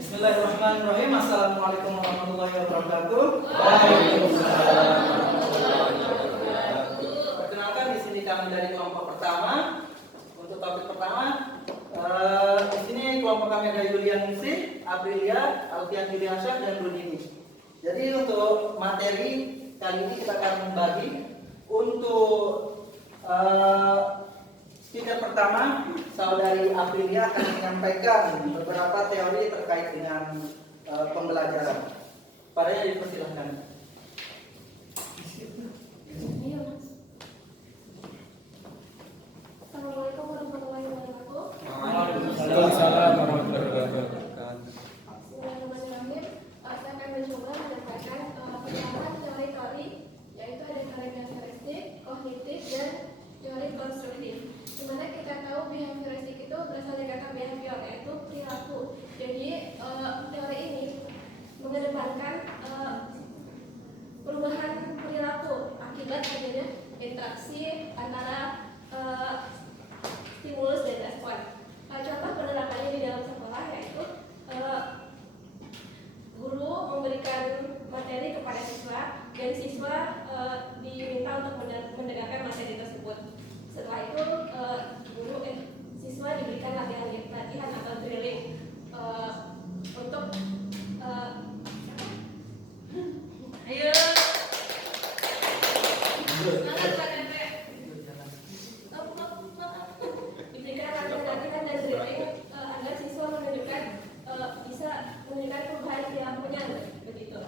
Bismillahirrahmanirrahim. Assalamualaikum warahmatullahi wabarakatuh. Waalaikumsalam. Perkenalkan, di sini kami dari kelompok pertama. Untuk topik pertama, di sini kelompok kami ada Julian Ningsih, Aprilia, Alfian Juliansyah, dan Rudini. Jadi untuk materi kali ini kita akan membagi untuk speaker pertama, saudari Aprilia akan menyampaikan beberapa teori terkait dengan pembelajaran. Padanya dipersilahkan. Assalamualaikum warahmatullahi wabarakatuh. Waalaikumsalam warahmatullahi wabarakatuh. Bismillahirrahmanirrahim. Saya akan mencoba menyampaikan penjelasan teori-teori, yaitu ada teori behavioristik, kognitif, dan teori konstruktif. Dimana kita tahu behavioristik itu berasal dari kata behavior, yaitu perilaku. Jadi teori ini mengedepankan perubahan perilaku akibat adanya interaksi antara stimulus dan respon. Contoh penerapannya di dalam sekolah yaitu guru memberikan materi kepada siswa dan siswa diminta untuk mendengarkan materi tersebut. Setelah itu siswa diberikan latihan atau drilling untuk ayo diberikan latihan dan drilling agar siswa bisa menunjukkan perubahan perilakunya begitu.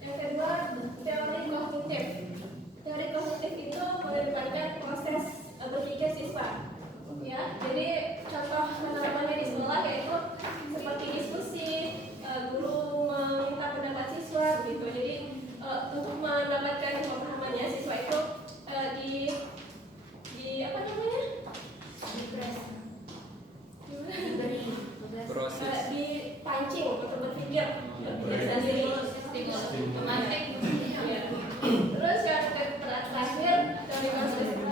Yang kedua, teori kognitif. Teori kognitif itu mengedepankan proses berpikir siswa. Ya, jadi contoh penerapannya di sekolah yaitu seperti diskusi, guru meminta pendapat siswa begitu. Jadi untuk mendapatkan pemahamannya siswa itu di apa namanya? Dipancing untuk berpikir sendiri. Terus yang terakhir, teori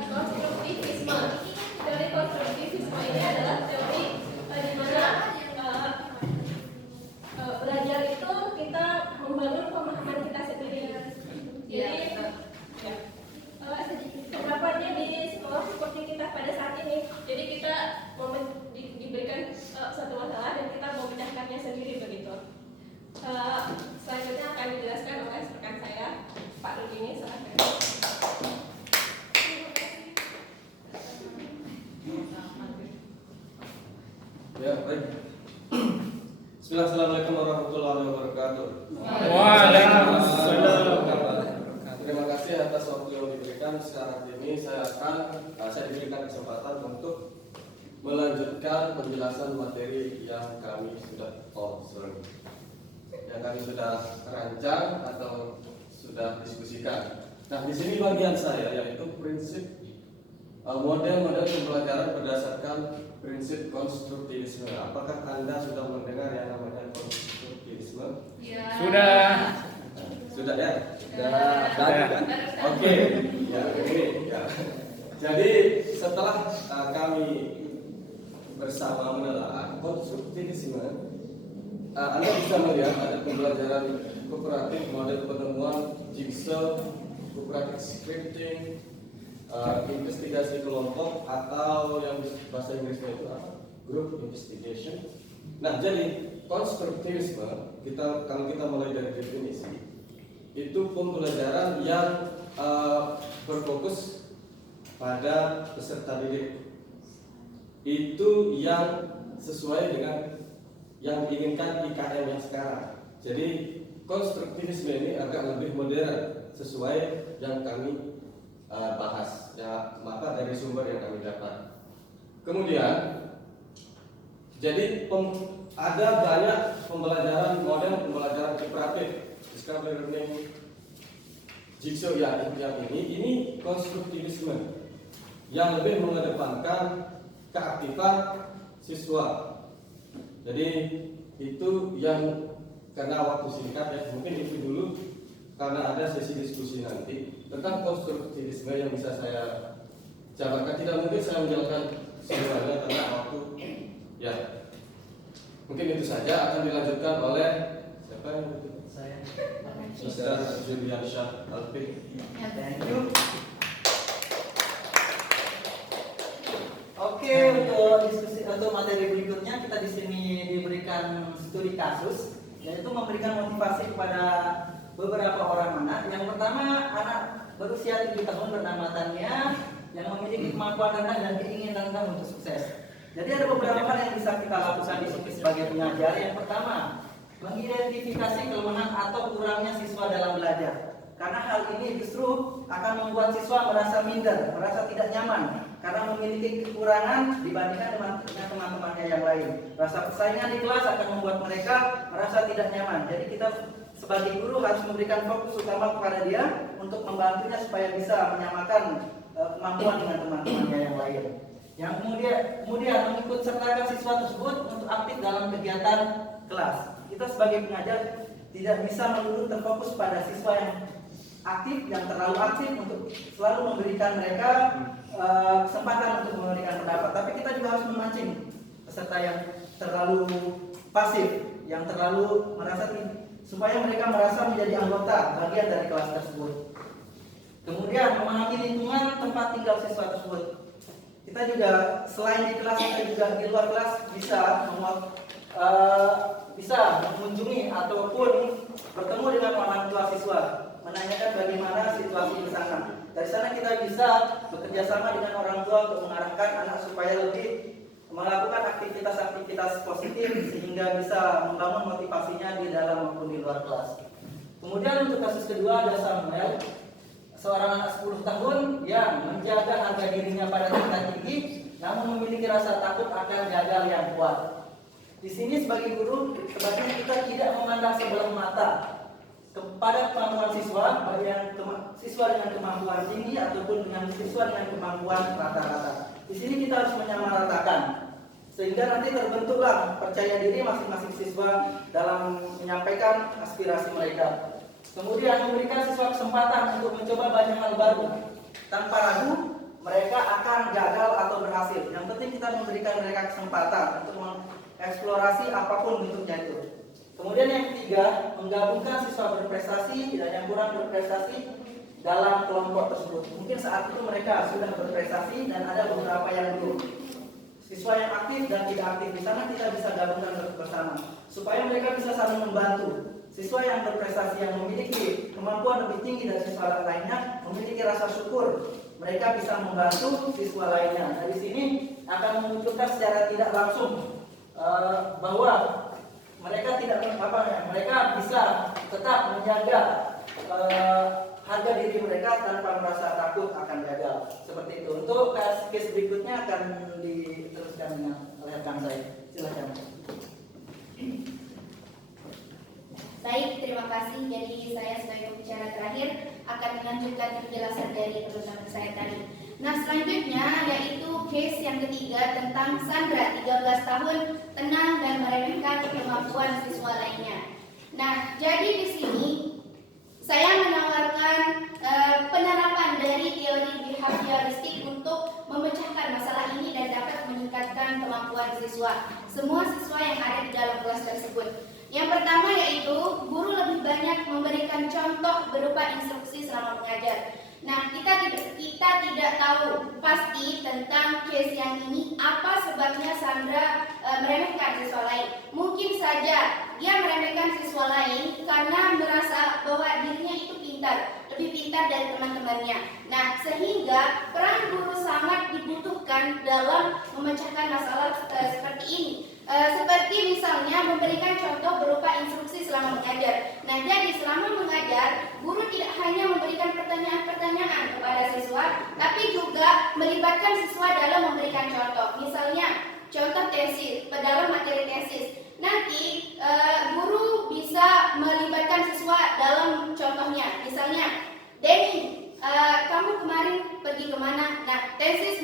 konstruktivisme. Teori konstruktivisme ini adalah teori di mana belajar itu kita membangun pemahaman kita sendiri. Jadi penerapannya di sekolah seperti kita pada saat ini. Jadi kita diberikan suatu masalah dan kita memecahkannya sendiri begitu. Selanjutnya akan dijelaskan oleh rekan saya, Pak Rudini. Silakan. Ya, baik. Assalamualaikum warahmatullahi wabarakatuh. Waalaikumsalam. Terima kasih atas waktu yang diberikan. Sekarang ini saya diberikan kesempatan untuk melanjutkan penjelasan materi yang kami sudah rancang atau sudah diskusikan. Nah, di sini bagian saya yaitu prinsip model-model pembelajaran berdasarkan prinsip konstruktivisme. Apakah Anda sudah mendengar yang namanya konstruktivisme? Ya. Sudah ya? Sudah. Oke. Ya, ini ya. Jadi setelah kami bersama menelaah konstruktivisme, Anda bisa melihat ada pembelajaran kooperatif, model penemuan, jigsaw, kooperatif scripting, investigasi kelompok, atau yang bahasa Inggrisnya itu apa? Group investigation. Nah, jadi konstruktivisme kalau kita mulai dari definisi, itu pembelajaran yang berfokus pada peserta didik. Itu yang sesuai dengan yang diinginkan IKM yang sekarang. Jadi konstruktivisme ini agak lebih modern sesuai yang kami bahas ya, maka dari sumber yang kami dapat. Kemudian jadi ada banyak pembelajaran model pembelajaran kooperatif, discovery learning, jigsaw yang ini konstruktivisme yang lebih mengedepankan keaktifan siswa. Jadi itu yang karena waktu singkat ya, mungkin itu dulu karena ada sesi diskusi nanti tentang konstruktivisme yang bisa saya jabarkan. Tidak mungkin saya menjelaskan semuanya karena waktu ya. Mungkin itu saja, akan dilanjutkan oleh siapa yang itu? Saya. Mr. Julian Syah Alfi. Thank you. Oke, untuk materi berikutnya kita di sini diberikan studi kasus, yaitu memberikan motivasi kepada beberapa orang anak. Yang pertama, anak berusia 7 tahun bernama Tania yang memiliki kemampuan rendah dan keinginan rendah untuk sukses. Jadi ada beberapa hal yang bisa kita lakukan di sini sebagai pengajar. Yang pertama, mengidentifikasi kelemahan atau kurangnya siswa dalam belajar. Karena hal ini justru akan membuat siswa merasa minder, merasa tidak nyaman karena memiliki kekurangan dibandingkan dengan teman-temannya yang lain. Rasa persaingan di kelas akan membuat mereka merasa tidak nyaman. Jadi kita sebagai guru harus memberikan fokus utama kepada dia untuk membantunya supaya bisa menyamakan kemampuan dengan teman-temannya yang lain. Yang kemudian mengikut sertakan siswa tersebut untuk aktif dalam kegiatan kelas. Kita sebagai pengajar tidak bisa melulu terfokus pada siswa yang aktif, yang terlalu aktif untuk selalu memberikan mereka kesempatan untuk memberikan pendapat. Tapi kita juga harus memancing peserta yang terlalu pasif, yang terlalu merasa supaya mereka merasa menjadi anggota bagian dari kelas tersebut. Kemudian memahami lingkungan tempat tinggal siswa tersebut. Kita juga selain di kelas, kita juga di luar kelas bisa mengunjungi ataupun bertemu dengan orang tua siswa, menanyakan bagaimana situasi di sana. Dari sana kita bisa bekerja sama dengan orang tua untuk mengarahkan anak supaya lebih melakukan aktivitas-aktivitas positif sehingga bisa membangun motivasinya di dalam maupun di luar kelas. Kemudian untuk kasus kedua ada Samuel, seorang anak 10 tahun yang menjaga harga dirinya pada tingkat tinggi, namun memiliki rasa takut akan gagal yang kuat. Di sini sebagai guru, sebaiknya kita tidak memandang sebelah mata kepada kemampuan siswa, baik yang siswa dengan kemampuan tinggi ataupun dengan siswa dengan kemampuan rata-rata. Di sini kita harus menyamaratakan, sehingga nanti terbentuklah percaya diri masing-masing siswa dalam menyampaikan aspirasi mereka. Kemudian memberikan siswa kesempatan untuk mencoba banyak hal baru. Tanpa ragu, mereka akan gagal atau berhasil. Yang penting kita memberikan mereka kesempatan untuk mengeksplorasi apapun bentuknya itu. Kemudian yang ketiga, menggabungkan siswa berprestasi dan yang kurang berprestasi dalam kelompok tersebut. Mungkin saat itu mereka sudah berprestasi dan ada beberapa yang belum. Siswa yang aktif dan tidak aktif di sana kita bisa gabungkan bersama supaya mereka bisa saling membantu. Siswa yang berprestasi yang memiliki kemampuan lebih tinggi dari siswa lainnya memiliki rasa syukur. Mereka bisa membantu siswa lainnya. Dari sini akan memunculkan secara tidak langsung bahwa mereka mereka bisa tetap menjaga harga diri mereka tanpa merasa takut akan gagal. Seperti itu. Untuk case berikutnya akan diteruskan oleh rekan saya. Silakan. Baik, terima kasih. Jadi saya sebagai pembicara terakhir akan melanjutkan penjelasan dari teman-teman saya tadi. Nah, selanjutnya yaitu case yang ketiga tentang Sandra, 13 tahun, tenang dan meremehkan kemampuan siswa lainnya. Nah, jadi di sini saya menawarkan penerapan dari teori behavioristik untuk memecahkan masalah ini dan dapat meningkatkan kemampuan siswa, semua siswa yang ada di dalam kelas tersebut. Yang pertama yaitu guru lebih banyak memberikan contoh berupa instruksi selama mengajar. Nah, kita tidak tahu pasti tentang case yang ini apa sebabnya Sandra meremehkan siswa lain. Mungkin saja dia meremehkan siswa lain karena merasa bahwa dirinya itu lebih pintar dari teman-temannya. Nah, sehingga peran guru sangat dibutuhkan dalam memecahkan masalah seperti ini. Seperti misalnya memberikan contoh berupa instruksi selama mengajar. Nah, jadi selama mengajar, guru tidak hanya memberikan pertanyaan-pertanyaan kepada siswa, tapi juga melibatkan siswa dalam memberikan contoh. Misalnya, contoh tesis, dalam materi tesis. Nanti guru bisa melibatkan siswa dalam contohnya. Misalnya, Denny, kamu kemarin pergi kemana? Nah, tesis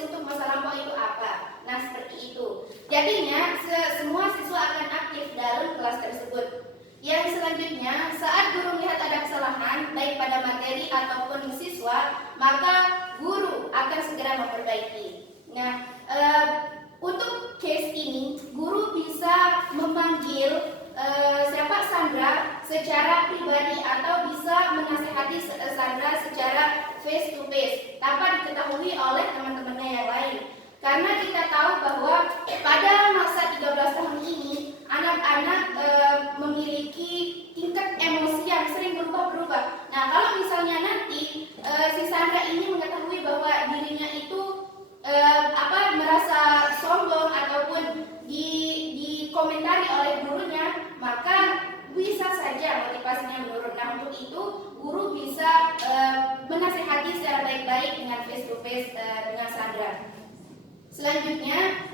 untuk masa lampau itu apa? Nah, seperti itu. Jadinya semua siswa akan aktif dalam kelas tersebut. Yang selanjutnya, saat guru melihat ada kesalahan baik pada materi ataupun siswa, maka guru akan segera memperbaiki. Nah, untuk case ini, guru bisa dikomentari oleh gurunya, maka bisa saja motivasinya menurun. Nah, untuk itu guru bisa menasihati secara baik-baik dengan face to face dengan Sandra. Selanjutnya,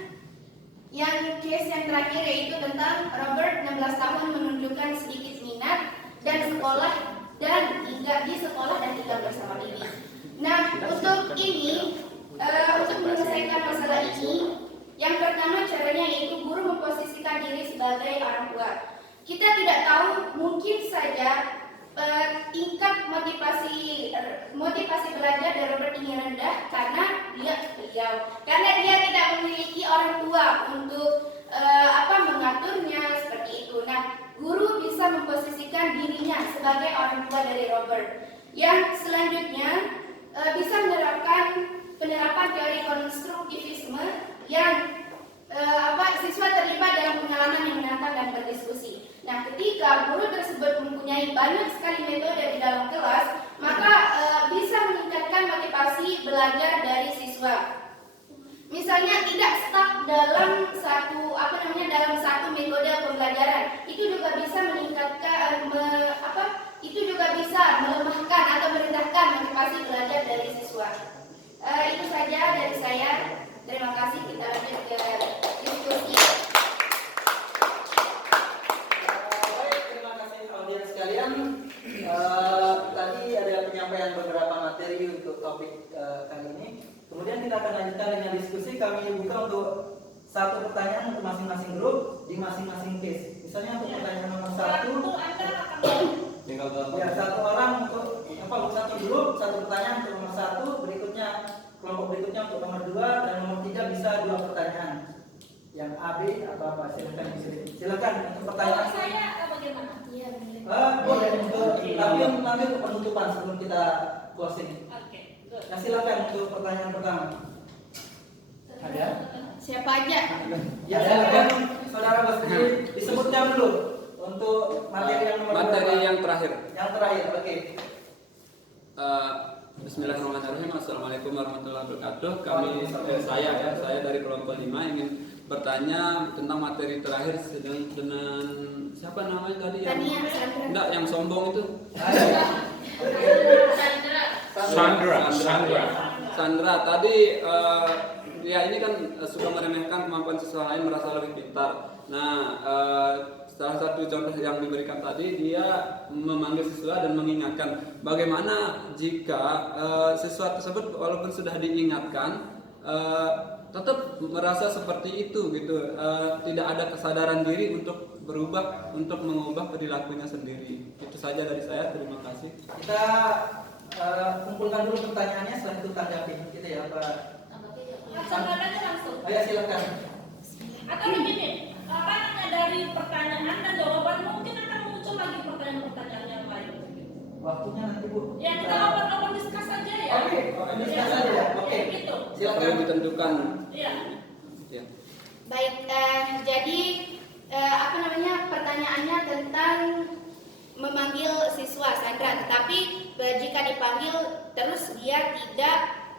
yang case yang terakhir yaitu tentang Robert 16 tahun menunjukkan sedikit minat dan sekolah dan di sekolah dan tinggal bersama Bibi. Nah, untuk ini untuk menyelesaikan masalah ini, yang pertama caranya yaitu guru memposisikan diri sebagai orang tua. Kita tidak tahu, mungkin saja tingkat motivasi belajar dari Robert ini rendah karena dia tidak memiliki orang tua untuk mengaturnya seperti itu. Nah, guru bisa memposisikan dirinya sebagai orang tua dari Robert. Yang selanjutnya bisa menerapkan penerapan teori konstruktivisme yang siswa terlibat dalam pengalaman yang menantang dan berdiskusi. Nah, ketika guru tersebut mempunyai banyak sekali metode di dalam kelas, maka bisa meningkatkan motivasi belajar dari siswa. Misalnya tidak stuck dalam satu metode pembelajaran, itu juga bisa meningkatkan melemahkan atau merendahkan motivasi belajar dari siswa. Itu saja dari saya. Terima kasih. Kita lanjut ke diskusi. Baik, terima kasih audiens sekalian. Tadi ada penyampaian beberapa materi untuk topik kali ini. Kemudian kita akan lanjutkan dengan diskusi. Kami buka untuk satu pertanyaan untuk masing-masing grup di masing-masing case. Misalnya untuk pertanyaan nomor 1, tinggal ya, satu orang untuk satu grup, satu pertanyaan untuk nomor 1. Berikutnya kelompok berikutnya untuk nomor 2 dan nomor 3 bisa 2 pertanyaan. Yang A, B atau apa? Silakan untuk pertanyaan. Saya bagaimana? Iya, Boleh tapi nanti untuk penutupan sebelum kita closing. Oke, good. Nah, silakan untuk pertanyaan pertama. Ada? Siapa aja? Ya, silakan saudara Basuki disebutkan dulu untuk materi yang nomor materi berapa? yang terakhir. Yang terakhir, oke. Bismillahirrahmanirrahim. Assalamualaikum warahmatullahi wabarakatuh. Saya dari kelompok 5 ingin bertanya tentang materi terakhir dengan siapa namanya tadi yang Tania, Sandra. enggak yang sombong itu? Sandra tadi ya ini kan suka meremehkan kemampuan siswa lain, merasa lebih pintar. Nah, salah satu contoh yang diberikan tadi, dia memanggil siswa dan mengingatkan. Bagaimana jika siswa tersebut walaupun sudah diingatkan tetap merasa seperti itu gitu, tidak ada kesadaran diri untuk berubah, untuk mengubah perilakunya sendiri. Itu saja dari saya. Terima kasih. Kita kumpulkan dulu pertanyaannya, setelah itu tanggapi gitu ya, Pak. Langsung. Ayo silakan. Atau begini, dari pertanyaan dan jawaban mungkin akan muncul lagi pertanyaan-pertanyaan yang lain. Waktunya nanti, Bu. Ya, kita open discuss saja ya. Oke, open discuss saja ya. Oke. Gitu. Silakan. Perlu ditentukan. Iya. Ya. Baik, jadi pertanyaannya tentang memanggil siswa Sandra, tetapi jika dipanggil terus dia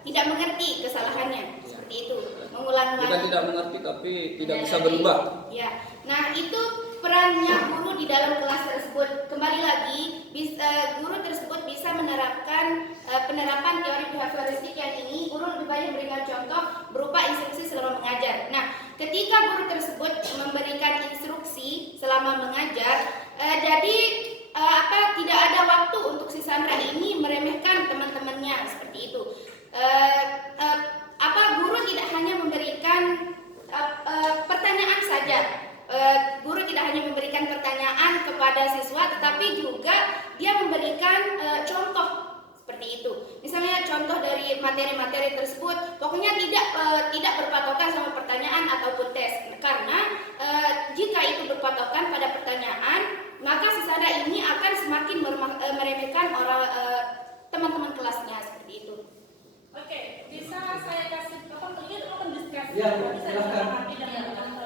tidak mengerti kesalahannya, seperti itu, mengulang-ulang. Bukan tidak mengerti tapi tidak bisa berubah. Ya, nah itu perannya guru di dalam kelas tersebut. Kembali lagi, guru tersebut bisa menerapkan penerapan teori behavioristik yang ini. Guru lebih banyak memberikan contoh berupa instruksi selama mengajar. Nah, ketika guru tersebut memberikan instruksi selama mengajar, jadi tidak ada waktu untuk si Sandra ini meremehkan teman-temannya seperti itu. Guru tidak hanya memberikan pertanyaan saja. Guru tidak hanya memberikan pertanyaan kepada siswa, tetapi juga dia memberikan contoh seperti itu. Misalnya contoh dari materi-materi tersebut, pokoknya tidak berpatokan sama pertanyaan ataupun tes. Karena jika itu berpatokan pada pertanyaan, maka si Sandra ini akan semakin meremehkan teman-teman kelasnya seperti itu. Oke, bisa saya kasih open discuss. Ya, Bisa silakan. ditanggapi dengan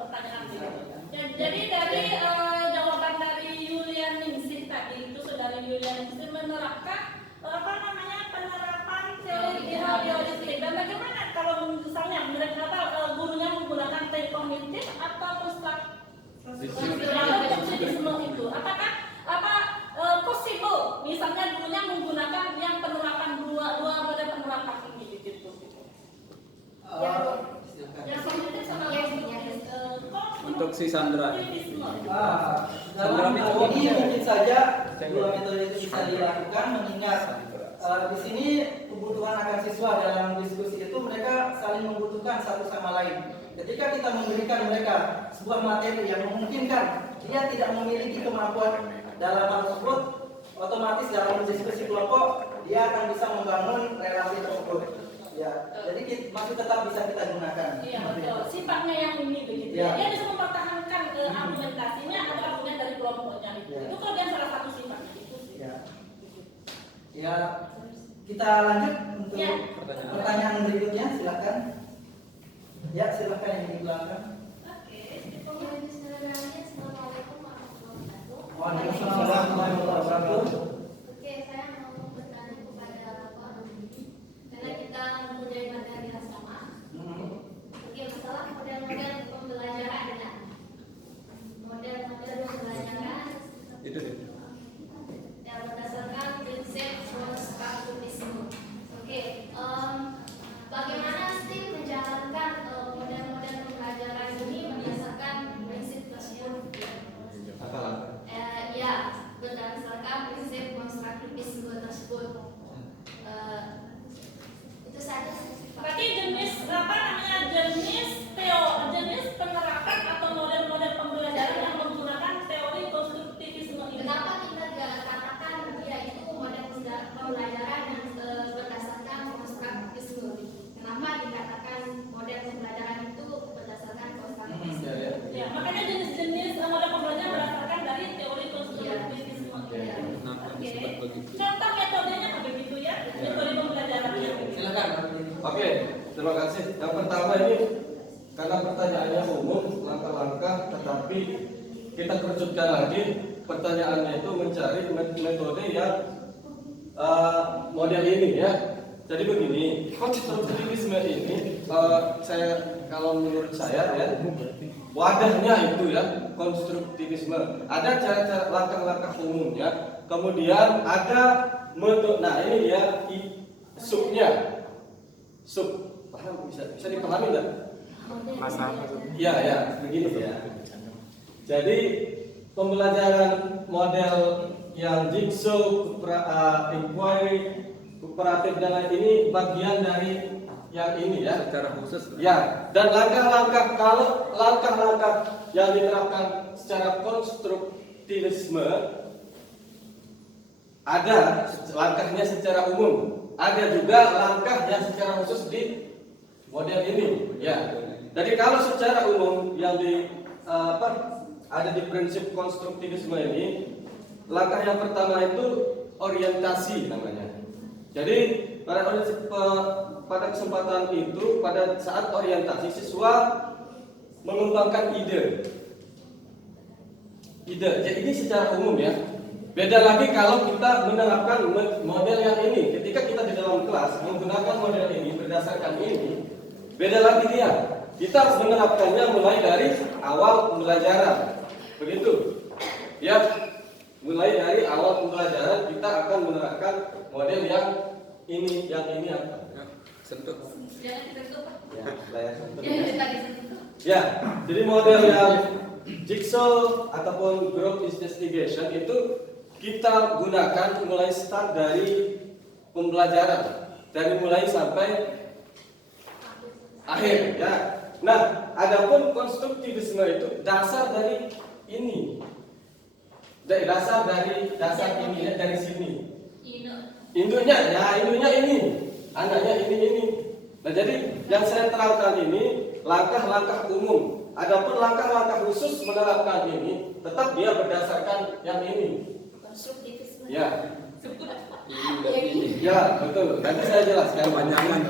pertanyaan ini. Jadi dari jawaban dari Yulian Ningsih tadi, itu saudari Yulian Ningsih menerapkan penerapan teori behavioristik. Dan bagaimana kalau misalnya gurunya menggunakan teori kognitif atau konstruktivisme itu apakah possible misalnya dulunya menggunakan yang penerapan dua model penerapan ini gitu. Yang positif sama negatif. Untuk si Sandra. Dalam metode ini mungkin saja dua metode itu bisa dilakukan mengingat di sini kebutuhan akan siswa dalam diskusi itu mereka saling membutuhkan satu sama lain. Ketika kita memberikan mereka sebuah materi yang memungkinkan dia tidak memiliki kemampuan dalam hal tersebut, otomatis dalam diskusi kelompok dia akan bisa membangun relasi tersebut. Ya, jadi masih tetap bisa kita gunakan. Iya betul. Sifatnya yang ini begitu. Ya. Dia bisa mempertahankan argumentasinya atau argumen dari kelompoknya. Ya. Itu kalau yang salah satu sifatnya itu sih. Ya. Ya, kita lanjut untuk Ya. pertanyaan berikutnya, silakan. Ya, silakan yang di belakang. Oke. Assalamualaikum warahmatullahi wabarakatuh. Waalaikumsalam warahmatullahi wabarakatuh. Oke, saya mau bertanya kepada Bapak Rudi karena kita mempunyai materi yang sama. Oke, masalah model-model pembelajaran ya. Model-model pembelajaran Itu deh. yang berdasarkan prinsip konstruktivisme. Oke, bagaimana sih menjalankan model-model pembelajaran ini berdasarkan prinsip tersebut? Ya, berdasarkan prinsip konstruktivisme tersebut. Itu saja. Berarti jenis jenis penerapan atau model-model pembelajaran yang menggunakan teori konstruktivisme ini. Kenapa kita tidak katakan dia itu model pembelajaran yang berdasarkan konstruktivisme? Kenapa dikatakan model pembelajaran itu berdasarkan konstruktivisme? Ya, makanya jenis-jenis model pembelajaran berdasarkan dari teori konstruktivisme. Ya. Kenapa disebut begitu? Contoh metodenya apa begitu ya? Metode pembelajarannya. Silakan. Oke, terima kasih. Yang pertama ini karena pertanyaannya umum, langkah-langkah, tetapi kita kerucutkan lagi pertanyaannya itu mencari metode yang model ini ya. Jadi begini, konstruktivisme ini kalau menurut saya ya wadahnya itu ya konstruktivisme. Ada cara-cara langkah-langkah umumnya, kemudian ada metode. Nah ini dia subnya, sub paham bisa dipahami nggak? Iya ya begini ya. Jadi pembelajaran model yang jigsaw, inquiry, kooperatif dan lain ini bagian dari yang ini ya. Secara khusus. Ya, dan kalau langkah-langkah yang diterapkan secara konstruktivisme ada langkahnya secara umum, ada juga langkah yang secara khusus di model ini. Ya, jadi kalau secara umum yang ada di prinsip konstruktivisme ini, langkah yang pertama itu orientasi namanya. Jadi pada kesempatan itu, pada saat orientasi siswa mengembangkan ide. Jadi ini secara umum ya. Beda lagi kalau kita menerapkan model yang ini. Ketika kita di dalam kelas menggunakan model ini berdasarkan ini, beda lagi dia. Kita menerapkannya mulai dari awal pembelajaran. Begitu. Ya, mulai dari awal pembelajaran kita akan menerapkan model yang ini apa? Sentuh. Jangan disentuh, Pak. Ya, layar sentuh. Jangan disentuh. Ya, jadi model yang jigsaw ataupun group investigation itu kita gunakan mulai start dari pembelajaran, dari mulai sampai akhir ya. Nah, adapun konstruktivisme itu dasar dari ini. Dasar ini ya, dari sini. Induknya ini, anaknya ini. Nah, jadi yang saya terangkan ini langkah-langkah umum. Adapun langkah-langkah khusus menerapkan ini, tetap dia berdasarkan yang ini. Konstruktivisme. Ya, Ini. ya betul. Nanti saya jelaskan. Kepanjangan.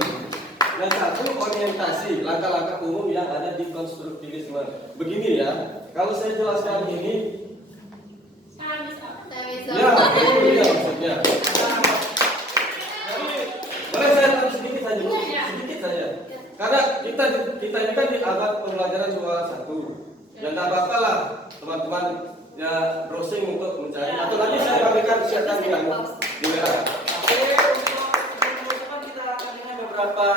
Yang satu orientasi, langkah-langkah umum yang ada di konstruktivisme. Begini ya, kalau saya jelaskan ini, ya ini dia maksudnya. Jadi, boleh saya tahu sedikit saja. Karena kita ini kan di abad pembelajaran 21. Ya nggak apa-apa lah. teman-teman ya browsing untuk mencari. Atau nanti saya bagikan siapkan yang di merah. Oke, untuk teman-teman kita akan dengar beberapa